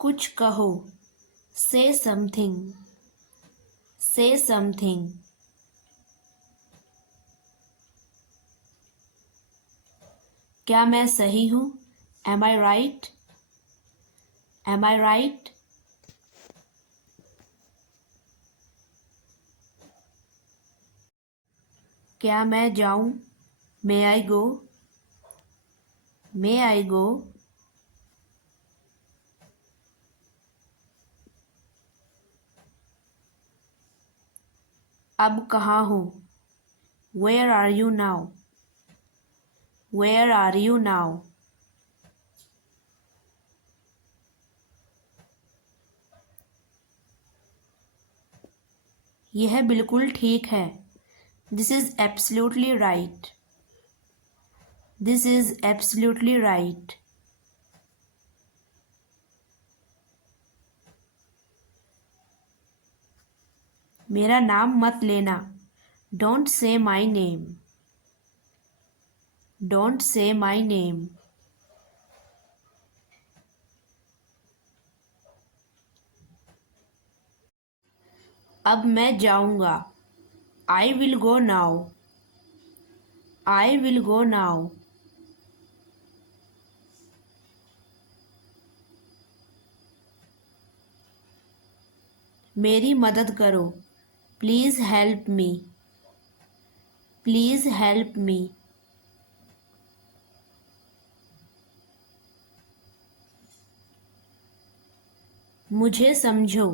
कुछ कहो, से समथिंग, से समथिंग। क्या मैं सही हूँ? एम आई राइट? एम आई राइट? क्या मैं जाऊँ? मे आई गो? मे आई गो? अब कहाँ हूँ? Where are you now? Where are you now? यह बिल्कुल ठीक है। This is absolutely right. This is absolutely right. मेरा नाम मत लेना। Don't say my name. Don't say my name. अब मैं जाऊंगा। I will go now. I will go now. मेरी मदद करो। Please help me. Please help me. मुझे समझो।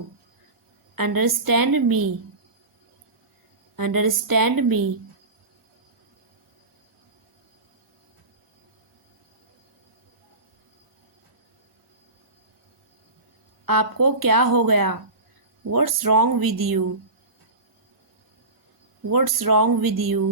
Understand me. Understand me. आपको क्या हो गया? What's wrong with you? What's wrong with you?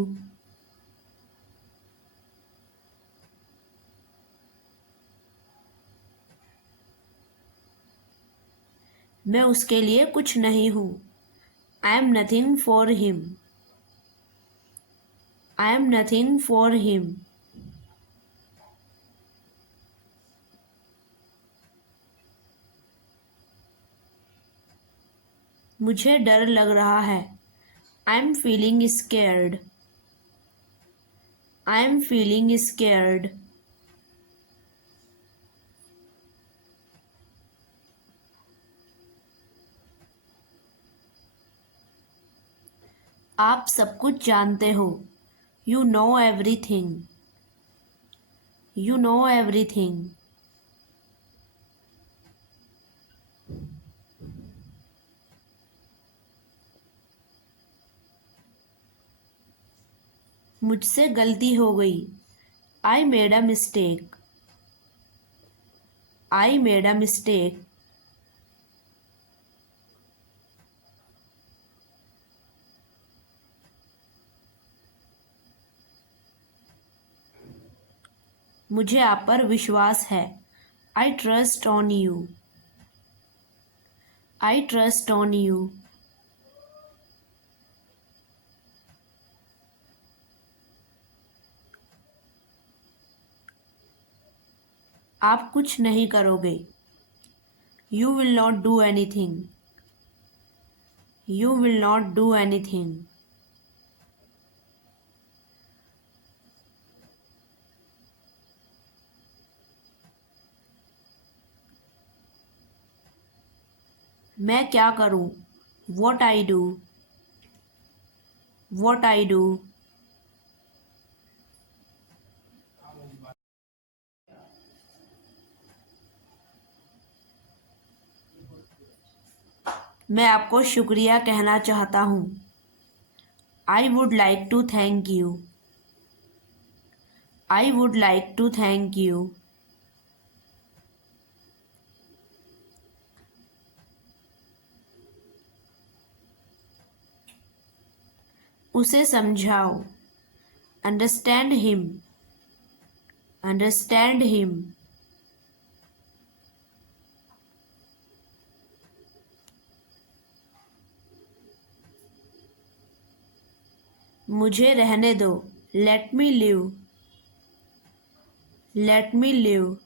मैं उसके लिए कुछ नहीं हूँ। I am nothing for him. I am nothing for him. मुझे डर लग रहा है। I am feeling scared. I am feeling scared. आप सब कुछ जानते हो। You know everything. You know everything. मुझसे गलती हो गई। I made a mistake. I made a mistake. मुझे आप पर विश्वास है। I trust on you. I trust on you. आप कुछ नहीं करोगे। You will not do anything. You will not do anything. मैं क्या करूं? What I do. What I do. मैं आपको शुक्रिया कहना चाहता हूँ। I would like to thank you. I would like to thank you. उसे समझाओ। Understand him. Understand him. मुझे रहने दो। Let me live. Let me live.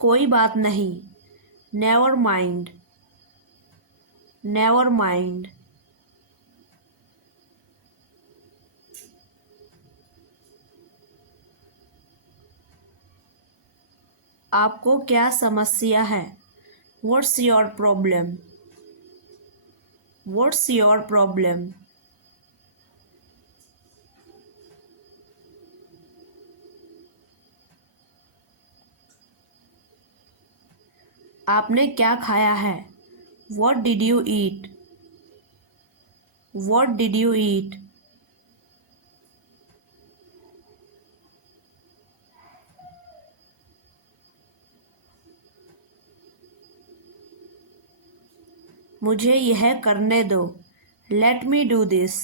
कोई बात नहीं। Never mind. Never mind. आपको क्या समस्या है? What's your problem? What's your problem? आपने क्या खाया है? What did you eat? What did you eat? मुझे यह करने दो। Let me do this.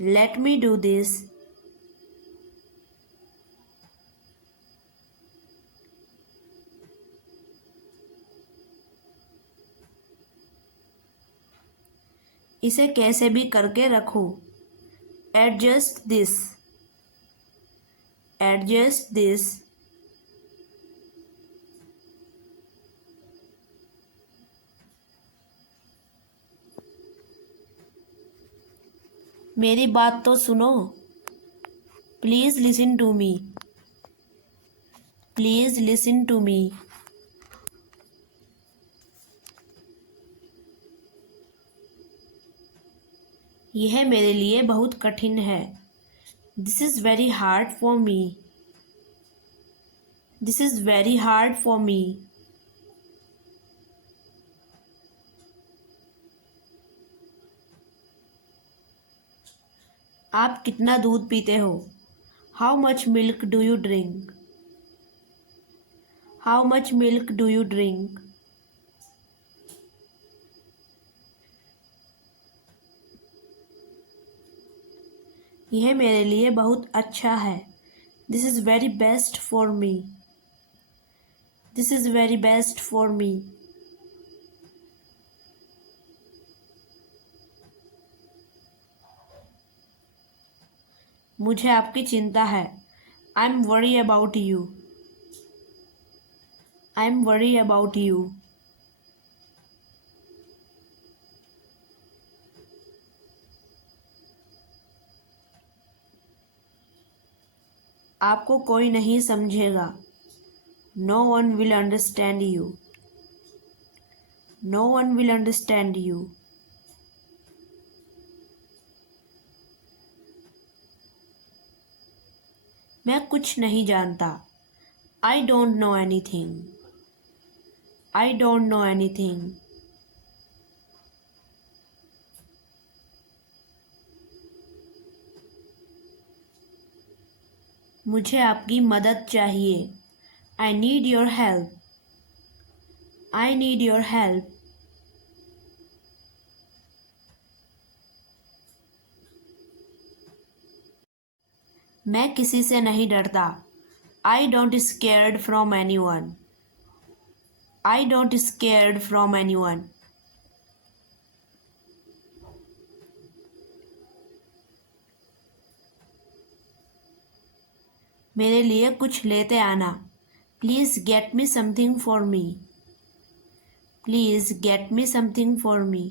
Let me do this. इसे कैसे भी करके रखो। Adjust this. Adjust this. मेरी बात तो सुनो। Please listen to me. Please listen to me. यह मेरे लिए बहुत कठिन है। This is very hard for me. This is very hard for me. आप कितना दूध पीते हो? How much milk do you drink? How much milk do you drink? यह मेरे लिए बहुत अच्छा है। This is very best for me. This is very best for me. मुझे आपकी चिंता है। I am worry about you. I am worry about you. आपको कोई नहीं समझेगा। No one will understand you. No one will understand you. मैं कुछ नहीं जानता। I don't know anything. I don't know anything. मुझे आपकी मदद चाहिए। I need your help. I need your help. मैं किसी से नहीं डरता। I don't scared from anyone. I don't scared from anyone. मेरे लिए कुछ लेते आना। Please get me something for me. Please get me something for me.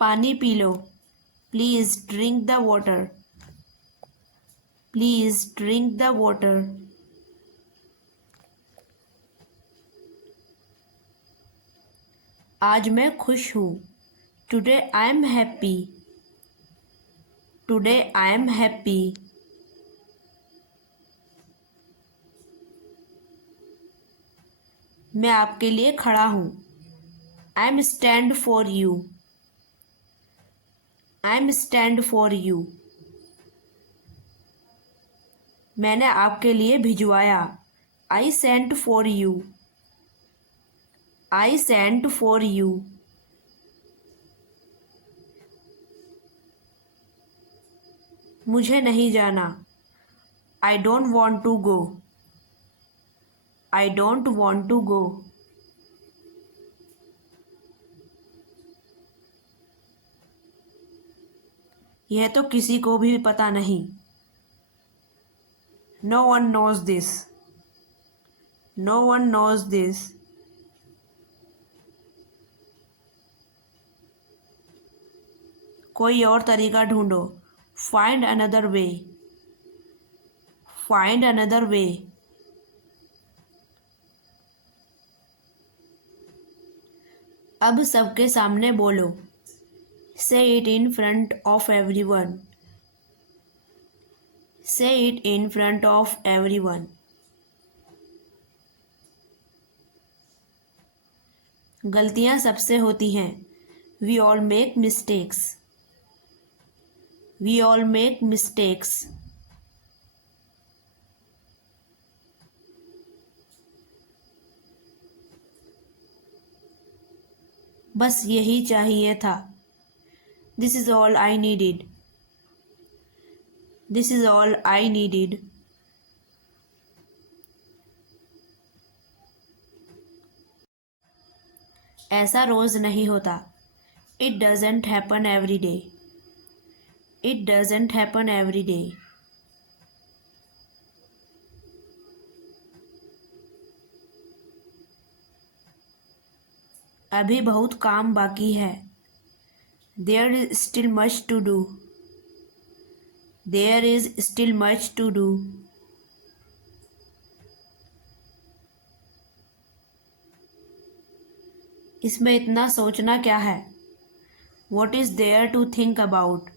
पानी पी लो। Please drink the water. Please drink the water. आज मैं खुश हूँ। Today I am happy. Today I am happy. मैं आपके लिए खड़ा हूँ। I am stand for you. I am stand for you. मैंने आपके लिए भिजवाया। I sent for you. I sent for you. मुझे नहीं जाना। I don't want to go. I don't want to go. यह तो किसी को भी पता नहीं। No one knows this. No one knows this. कोई और तरीका ढूंढो। Find another way. Find another way. अब सबके सामने बोलो। Say it in front of everyone. Say it in front of everyone. गलतियां सबसे होती हैं। We all make mistakes. We all make mistakes. बस यही चाहिए था। This is all I needed. This is all I needed. ऐसा रोज नहीं होता। It doesn't happen every day. It doesn't happen every day. अभी बहुत काम बाकी है। There is still much to do. There is still much to do. इसमें इतना सोचना क्या है। What is there to think about.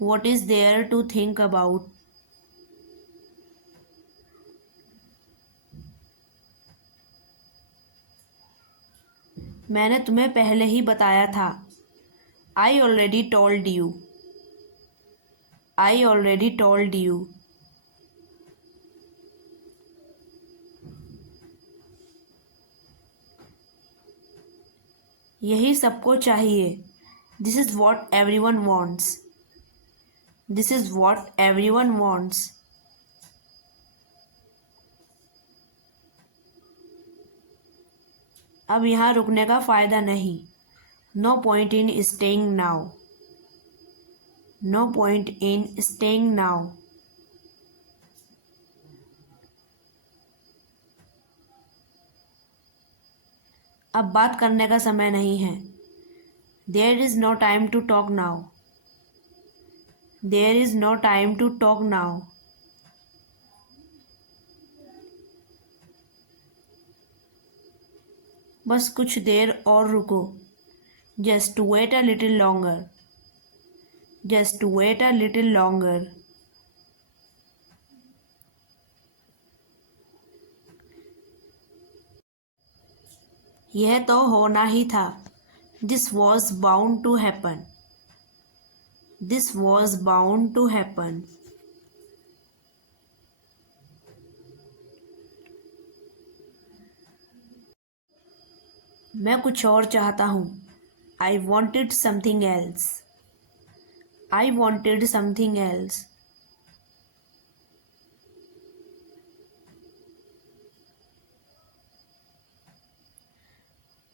What is there to think about. मैंने तुम्हें पहले ही बताया था। I already told you. I already told you. यही सबको चाहिए। This is what everyone wants. This is what everyone wants. अब यहाँ रुकने का फ़ायदा नहीं। No point in staying now. No point in staying now. अब बात करने का समय नहीं है। There is no time to talk now. There is no time to talk now. बस कुछ देर और रुको। Just wait a little longer. Just wait a little longer. यह तो होना ही था। This was bound to happen. This was bound to happen. मैं कुछ और चाहता हूँ। I wanted something else. I wanted something else.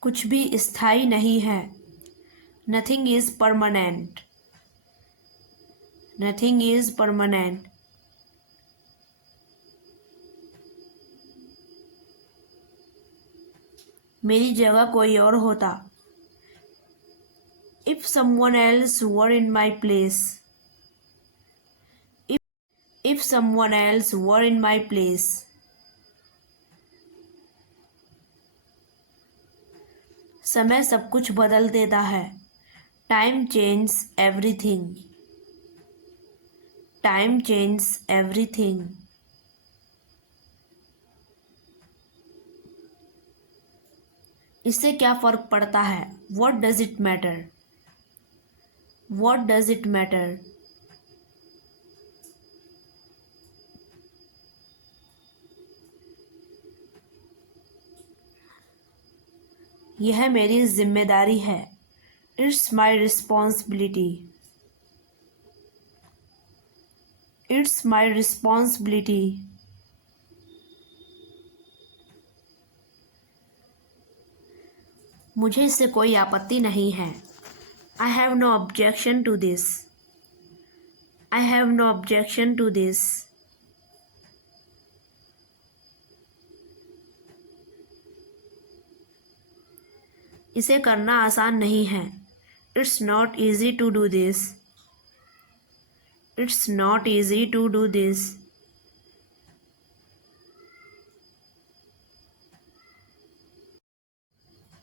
कुछ भी स्थायी नहीं है। Nothing is permanent. Nothing is permanent. मेरी जगह कोई और होता। If someone else were in my place. If someone else were in my place. समय सब कुछ बदल देता है। Time change everything. Time change everything. इससे क्या फ़र्क पड़ता है। What does it matter. What does it matter. यह मेरी जिम्मेदारी है। It's my responsibility. It's my responsibility. मुझे इससे कोई आपत्ति नहीं है। I have no objection to this. I have no objection to this. इसे करना आसान नहीं है. It's not easy to do this. It's not easy to do this.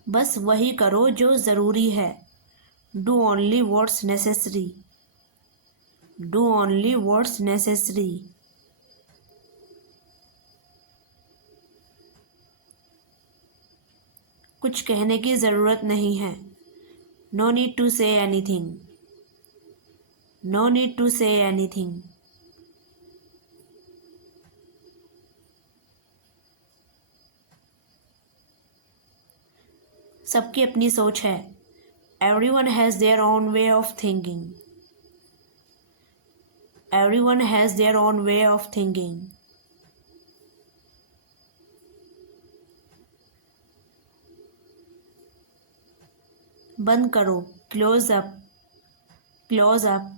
बस वही करो जो ज़रूरी है. Do only what's necessary. Do only what's necessary. कुछ कहने की ज़रूरत नहीं है. No need to say anything. No need to say anything. सबकी अपनी सोच है. Everyone has their own way of thinking. Everyone has their own way of thinking. बंद करो. Close up. Close up.